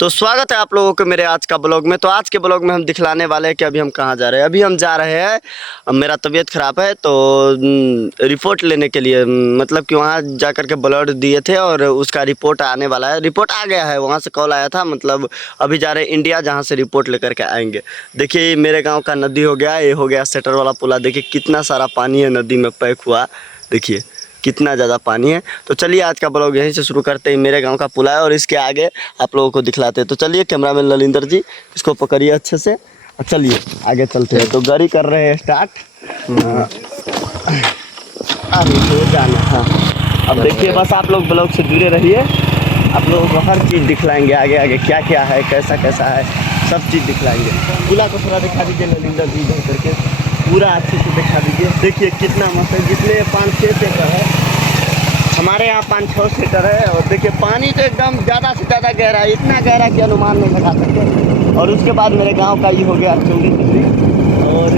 तो स्वागत है आप लोगों को मेरे आज का ब्लॉग में। तो आज के ब्लॉग में हम दिखलाने वाले हैं कि अभी हम कहाँ जा रहे हैं। अभी हम जा रहे हैं, मेरा तबीयत ख़राब है तो रिपोर्ट लेने के लिए, मतलब कि वहाँ जा कर के ब्लड दिए थे और उसका रिपोर्ट आने वाला है। रिपोर्ट आ गया है, वहाँ से कॉल आया था। मतलब अभी जा रहे हैं इंडिया, जहाँ से रिपोर्ट लेकर के आएंगे। देखिए मेरे गाँव का नदी हो गया, ये हो गया सेटर वाला पुला। देखिए कितना सारा पानी है नदी में पैक हुआ, देखिए कितना ज़्यादा पानी है। तो चलिए आज का ब्लॉग यहीं से शुरू करते हैं। मेरे गांव का पुला है और इसके आगे आप लोगों को दिखलाते हैं। तो चलिए कैमरामैन ललिंदर जी इसको पकड़िए अच्छे से, चलिए आगे चलते हैं। तो गाड़ी कर रहे हैं स्टार्ट। अरे तो जाना, हाँ। अब देखिए बस आप लोग ब्लॉग से जुड़े रहिए, आप लोगों को हर चीज़ दिखलाएंगे। आगे आगे क्या क्या है, कैसा कैसा है, सब चीज़ दिखलाएंगे। पुला को थोड़ा दिखा दीजिए ललिंदर जी, इधर करके पूरा अच्छे से दिखा दीजिए। देखिए कितना मस्त है, जिसमें 5-6 सेटर है, हमारे यहाँ 5-6 सेटर है। और देखिए पानी तो एकदम ज़्यादा से ज़्यादा गहरा है, इतना गहरा कि अनुमान नहीं लगा सकते। और उसके बाद मेरे गांव का ये हो गया 24 डिग्री। और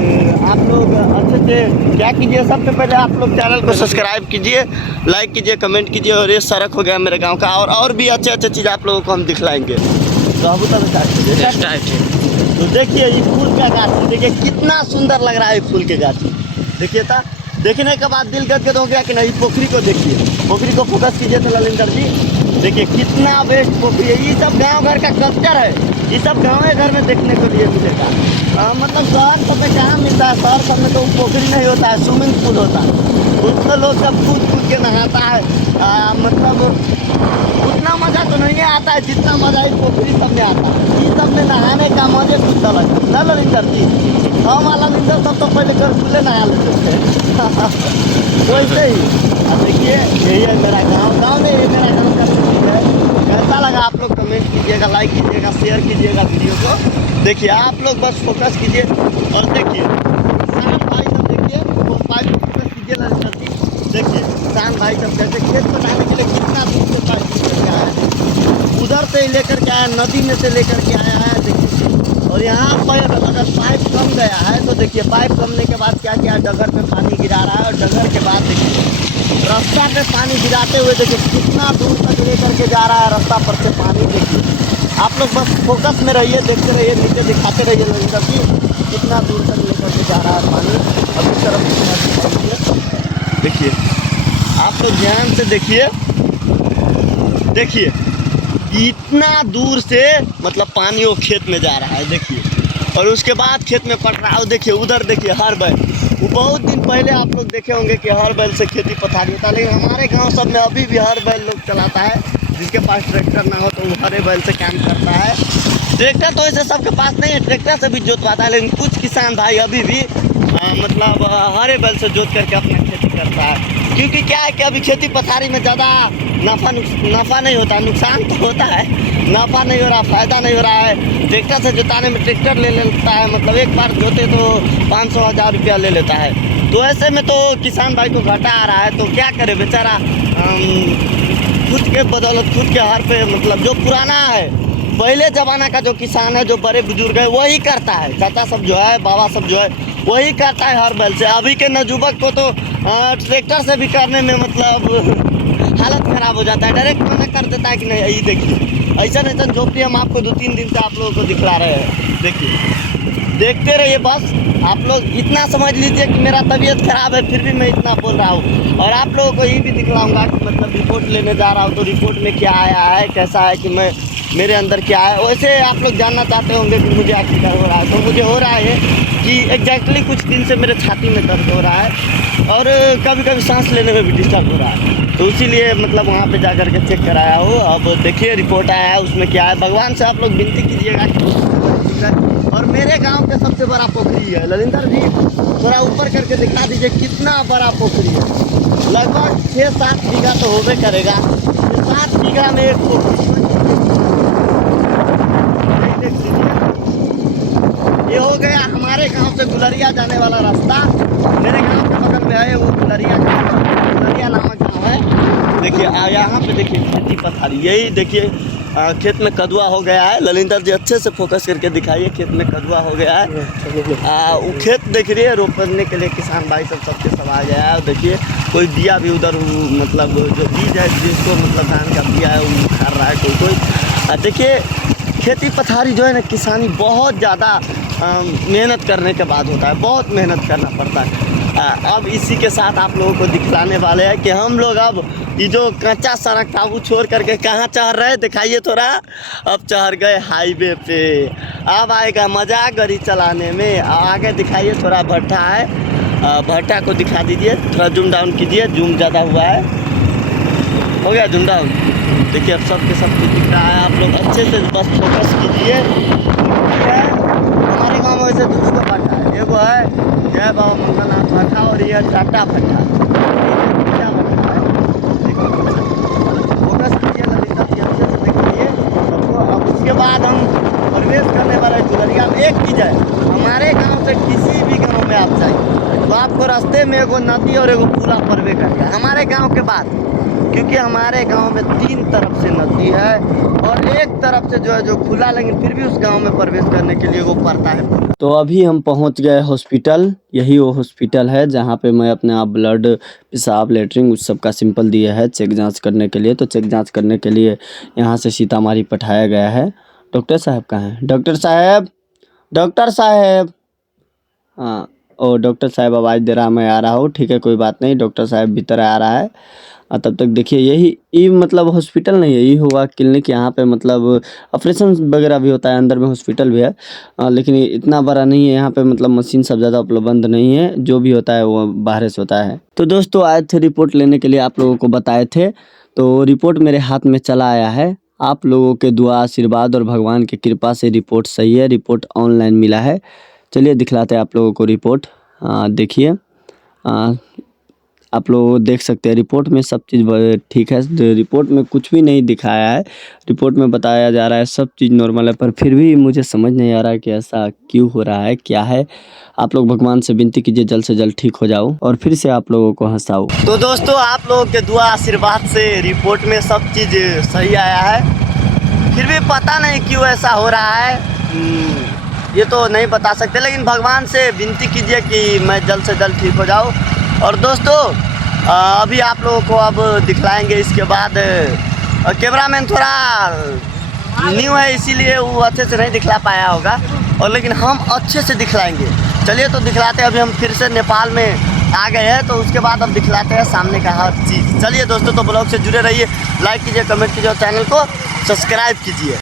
आप लोग अच्छे से क्या कीजिए, सबसे पहले आप लोग चैनल को सब्सक्राइब कीजिए, लाइक कीजिए, कमेंट कीजिए। और ये सड़क हो गया मेरे गाँव का, और भी अच्छे अच्छे चीज़ आप लोगों को हम दिखलाएँगे। तो अब तक स्टार्ट कीजिए। तो देखिए ये फूल का गाछी, देखिए कितना सुंदर लग रहा है फूल के गाछी। देखिए था, देखने के बाद दिल गदगद हो गया कि नहीं। पोखरी को देखिए, पोखरी को फोकस कीजिए तो ललिंदर जी, देखिए कितना बेस्ट पोखरी है। ये सब गांव घर का कल्चर है, ये सब गाँव घर में देखने को लिए मिलेगा। मतलब शहर सब में कहाँ मिलता है, शहर सब में तो पोखरी नहीं होता है, स्विमिंग पूल होता है। उसमें लोग सब कूद कूद के नहाता है। मतलब उतना मज़ा तो नहीं आता है जितना मज़ा इस पोखरी सब में आता है। ये सब में नहाने का मजे कुछ अलग है ना ललिंदर जी। हम वाला ललिंदर सब तो पहले घर खुले नहा लेते थे वैसे ही। अब देखिए यही है मेरा गाँव में ये मेरा गाँव का तस्वीर है। कैसा लगा आप लोग कमेंट कीजिएगा, लाइक कीजिएगा, शेयर कीजिएगा वीडियो को। देखिए आप लोग बस फोकस कीजिए और देखिए किसान भाई सब, देखिए वो पाइप फोकस कीजिए ललिंदर जी। देखिए किसान भाई सब कैसे खेत बनाने के लिए कितना दूर से पाइप लेकर आया है, उधर से लेकर के आया, नदी में से लेकर के आया है। देखिए और यहाँ पर अगर पाइप कम गया है तो देखिए पाइप कमने के बाद क्या किया, डगर पे पानी गिरा रहा है। और डगर के बाद देखिए रास्ता पे पानी गिराते हुए देखिए कितना दूर तक लेकर के जा रहा है रास्ता पर से पानी। देखिए आप लोग बस फोकस में रहिए, देखते रहिए, नीचे दिखाते रहिए ललिंदर जी कितना दूर तक लेकर के जा रहा है पानी। अब इस तरफ देखिए, आप लोग ध्यान से देखिए, देखिए इतना दूर से मतलब पानी वो खेत में जा रहा है। देखिए और उसके बाद खेत में पड़ रहा है। देखिए उधर देखिए हर बैल, वो बहुत दिन पहले आप लोग देखे होंगे कि हर बैल से खेती पथारी होता है, लेकिन हमारे गांव सब में अभी भी हर बैल लोग चलाता है। जिसके पास ट्रैक्टर ना हो तो वो हरे बैल से काम करता है। ट्रैक्टर तो ऐसे सबके पास नहीं है, ट्रैक्टर से भी जोतवाता है, लेकिन कुछ किसान भाई अभी भी मतलब हरे बैल से जोत करके अपना खेती करता है। क्योंकि क्या है कि अभी खेती पथारी में ज़्यादा नफ़ा नहीं होता, नुकसान तो होता है, नफ़ा नहीं हो रहा, फ़ायदा नहीं हो रहा है। ट्रैक्टर से जोताने में ट्रैक्टर ले लेता है, मतलब एक बार जोते तो 500-1000 रुपया ले लेता है। तो ऐसे में तो किसान भाई को घाटा आ रहा है। तो क्या करे बेचारा, खुद के बदौलत, खुद के हर पे, मतलब जो पुराना है पहले ज़माना का जो किसान है, जो बड़े बुजुर्ग है, वही करता है। चाचा सब जो है, बाबा सब जो है, वही करता है हर बैल से। अभी के नवजुवक को तो ट्रैक्टर से भी करने में मतलब हालत ख़राब हो जाता है, डायरेक्ट मना कर देता है कि नहीं। यही देखिए ऐसा ऐसा झोपड़ी हम आपको 2-3 दिन से आप लोगों को दिखला रहे हैं। देखिए देखते रहिए बस। आप लोग इतना समझ लीजिए कि मेरा तबीयत ख़राब है फिर भी मैं इतना बोल रहा हूँ। और आप लोगों को ये भी दिखलाऊंगा कि मतलब रिपोर्ट लेने जा रहा हूँ तो रिपोर्ट में क्या आया है, कैसा है, कि मैं मेरे अंदर क्या है। वैसे आप लोग जानना चाहते होंगे कि मुझे आखिर क्या हो रहा है। तो मुझे हो रहा है कि एग्जैक्टली कुछ दिन से मेरे छाती में दर्द हो रहा है और कभी कभी सांस लेने में भी डिस्टर्ब हो रहा है। तो इसीलिए मतलब वहाँ पे जा कर के चेक कराया हूँ। अब देखिए रिपोर्ट आया है, उसमें क्या है। भगवान से आप लोग विनती कीजिएगा कि। और मेरे गांव का सबसे बड़ा पोखरी है ललिंदर जी, थोड़ा ऊपर करके दिखा दीजिए कितना बड़ा पोखरी है। लगभग 6-7 बीघा तो होबे करेगा। 7 बीघा में एक पोखरी। ये हो गया हमारे गांव से गुलरिया जाने वाला रास्ता। मेरे गांव के बगल में है वो गुलरिया नामक गाँव है। देखिए यहाँ पे देखिए खेती पथारी, यही देखिए खेत में कदुआ हो गया है। ललिंदर जी अच्छे से फोकस करके दिखाइए, खेत में कदुआ हो गया है। वो खेत देख रही है, रोपने के लिए किसान भाई सबके सब आ गया है। देखिए कोई दिया भी उधर, मतलब जो बीज है जिसको मतलब धान का दिया है वो उखाड़ रहा है कोई। देखिए खेती पथारी जो है ना, किसानी बहुत ज़्यादा मेहनत करने के बाद होता है, बहुत मेहनत करना पड़ता है। अब इसी के साथ आप लोगों को दिखलाने वाले हैं कि हम लोग अब ये जो कच्चा सड़क था वो छोड़ करके कहाँ चढ़ रहे हैं, दिखाइए थोड़ा। अब चढ़ गए हाईवे पे। अब आएगा मज़ा गाड़ी चलाने में। आगे दिखाइए थोड़ा भट्टा है, भट्टा को दिखा दीजिए, थोड़ा जूम डाउन कीजिए, जूम ज़्यादा हुआ है, हो गया जूम डाउन। देखिए अब सब के सब कुछ दिख रहा है, आप लोग अच्छे से बस फोकस कीजिए। हमारे गांव में वैसे दूसरा भट्टा है, एगो है जय बाबा मंगलनाथ भट्टा और ये टाटा भट्टा। फोकस कीजिए अच्छे से देखिए सबको। अब उसके बाद हम प्रवेश करने वाले चुनरिया में। एक चीज़ है, हमारे गांव से किसी भी गांव में आप जाइए तो आपको रास्ते में एगो नदी और एगो पुला परवे करेगा हमारे गांव के बाद, क्योंकि हमारे गांव में 3 तरफ से नदी है और एक तरफ से जो है जो खुला, लेकिन फिर भी उस गांव में प्रवेश करने के लिए वो पड़ता है। तो अभी हम पहुंच गए हॉस्पिटल। यही वो हॉस्पिटल है जहां पे मैं अपने आप ब्लड, पेशाब, लेटरिन उस सब का सिंपल दिया है चेक जांच करने के लिए। तो चेक जांच करने के लिए यहां से सीतामढ़ी पठाया गया है। डॉक्टर साहब कहाँ हैं? डॉक्टर साहब, डॉक्टर साहब। हाँ, और डॉक्टर साहब आवाज़ दे रहा, मैं आ रहा हूँ। ठीक है, कोई बात नहीं, डॉक्टर साहब भीतर आ रहा है। तब तक देखिए यही मतलब हॉस्पिटल नहीं है, ये हुआ क्लिनिक। यहाँ पे मतलब ऑपरेशन वगैरह भी होता है, अंदर में हॉस्पिटल भी है, लेकिन इतना बड़ा नहीं है। यहाँ पे मतलब मशीन सब ज़्यादा उपलब्ध नहीं है, जो भी होता है वो बाहर से होता है। तो दोस्तों आए थे रिपोर्ट लेने के लिए, आप लोगों को बताए थे, तो रिपोर्ट मेरे हाथ में चला आया है। आप लोगों के दुआ, आशीर्वाद और भगवान की कृपा से रिपोर्ट सही है, रिपोर्ट ऑनलाइन मिला है। चलिए दिखलाते हैं आप लोगों को रिपोर्ट। देखिए, आप लोग देख सकते हैं रिपोर्ट में सब चीज़ ठीक है। रिपोर्ट में कुछ भी नहीं दिखाया है, रिपोर्ट में बताया जा रहा है सब चीज़ नॉर्मल है, पर फिर भी मुझे समझ नहीं आ रहा है कि ऐसा क्यों हो रहा है, क्या है। आप लोग भगवान से विनती कीजिए जल्द से जल्द ठीक हो जाओ और फिर से आप लोगों को हंसाओ। तो दोस्तों आप लोगों के दुआ आशीर्वाद से रिपोर्ट में सब चीज़ सही आया है, फिर भी पता नहीं क्यों ऐसा हो रहा है, ये तो नहीं बता सकते, लेकिन भगवान से विनती कीजिए कि मैं जल्द से जल्द ठीक हो जाऊँ। और दोस्तों अभी आप लोगों को अब दिखलाएंगे इसके बाद। कैमरामैन थोड़ा न्यू है इसीलिए वो अच्छे से नहीं दिखला पाया होगा, और लेकिन हम अच्छे से दिखलाएंगे। चलिए तो दिखलाते हैं। अभी हम फिर से नेपाल में आ गए हैं, तो उसके बाद अब दिखलाते हैं सामने का हर चीज़। चलिए दोस्तों, तो ब्लॉग से जुड़े रहिए, लाइक कीजिए, कमेंट कीजिए और चैनल को सब्सक्राइब कीजिए।